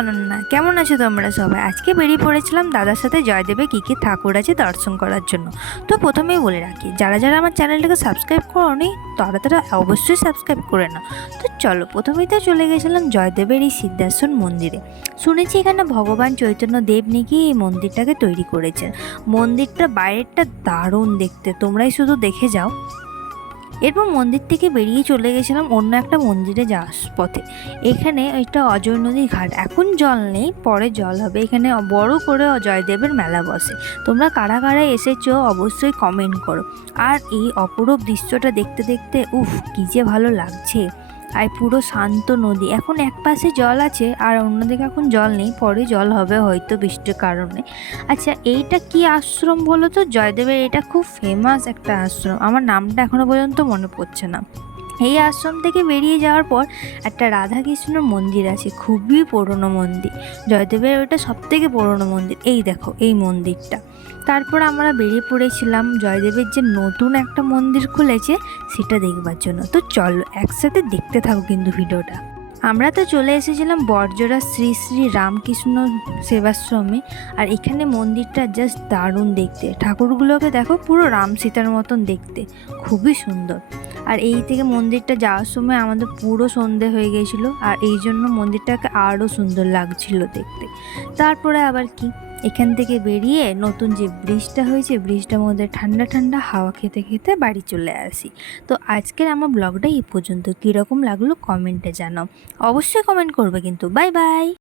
অনন্যা। কেমন আছো তোমরা সবাই? আজকে বেরিয়ে পড়েছিলাম দাদার সাথে জয়দেবে কী কী ঠাকুর আছে দর্শন করার জন্য। তো প্রথমেই বলে রাখি, যারা যারা আমার চ্যানেলটাকে সাবস্ক্রাইব করোনি তারা অবশ্যই সাবস্ক্রাইব করে নাও। তো চলো, প্রথমেই তো চলে গেছিলাম জয়দেবের এই সিদ্ধাসন মন্দিরে। শুনেছি এখানে ভগবান চৈতন্য দেব নাকি এই মন্দিরটাকে তৈরি করেছেন। মন্দিরটা বাইরেরটা দারুণ দেখতে, তোমরাই শুধু দেখে যাও। এরপর মন্দির থেকে বেরিয়ে চলে গেছিলাম অন্য একটা মন্দিরে যাওয়ার পথে। এখানে একটা অজয় নদী ঘাট, এখন জল নেই, পরে জল হবে। এখানে বড় করে জয়দেবের মেলা বসে। তোমরা কারা কারা এসেছো অবশ্যই কমেন্ট করো। আর এই অপরূপ দৃশ্যটা দেখতে দেখতে কী যে ভালো লাগছে। আর পুরো শান্ত নদী, এখন এক পাশে জল আছে আর অন্যদিকে এখন জল নেই, পরে জল হবে হয়তো বৃষ্টির কারণে। আচ্ছা, এইটা কি আশ্রম বলো তো? জয়দেবের এটা খুব ফেমাস একটা আশ্রম, আমার নামটা এখনো পর্যন্ত মনে পড়ছে না। এই আশ্রম থেকে বেরিয়ে যাওয়ার পর একটা রাধাকৃষ্ণর মন্দির আছে, খুবই পুরনো মন্দির। জয়দেবের ওটা সবথেকে পুরনো মন্দির। এই দেখো এই মন্দিরটা। তারপর আমরা বেরিয়ে পড়েছিলাম জয়দেবের যে নতুন একটা মন্দির খুলেছে সেটা দেখবার জন্য। তো চলো একসাথে দেখতে থাকো কিন্তু ভিডিওটা। আমরা তো চলে এসেছিলাম বড়জোড়া শ্রী শ্রী রামকৃষ্ণ সেবাশ্রমে। আর এখানে মন্দিরটা জাস্ট দারুণ দেখতে, ঠাকুরগুলোকে দেখো পুরো রাম সীতার মতন দেখতে, খুবই সুন্দর। আর এই থেকে মন্দিরটা যাওয়ার সময় আমাদের পুরো সন্ধে হয়ে গিয়েছিলো, আর এই জন্য মন্দিরটাকে আরও সুন্দর লাগছিল দেখতে। তারপরে আবার কি, এখান থেকে বেরিয়ে নতুন যে ব্রিজটা হয়েছে, ব্রিজটার মধ্যে ঠান্ডা ঠান্ডা হাওয়া খেতে খেতে বাড়ি চলে আসি। তো আজকের আমার ব্লগটা এই পর্যন্ত। কীরকম লাগলো কমেন্টে জানাও, অবশ্যই কমেন্ট করবে কিন্তু। Bye bye.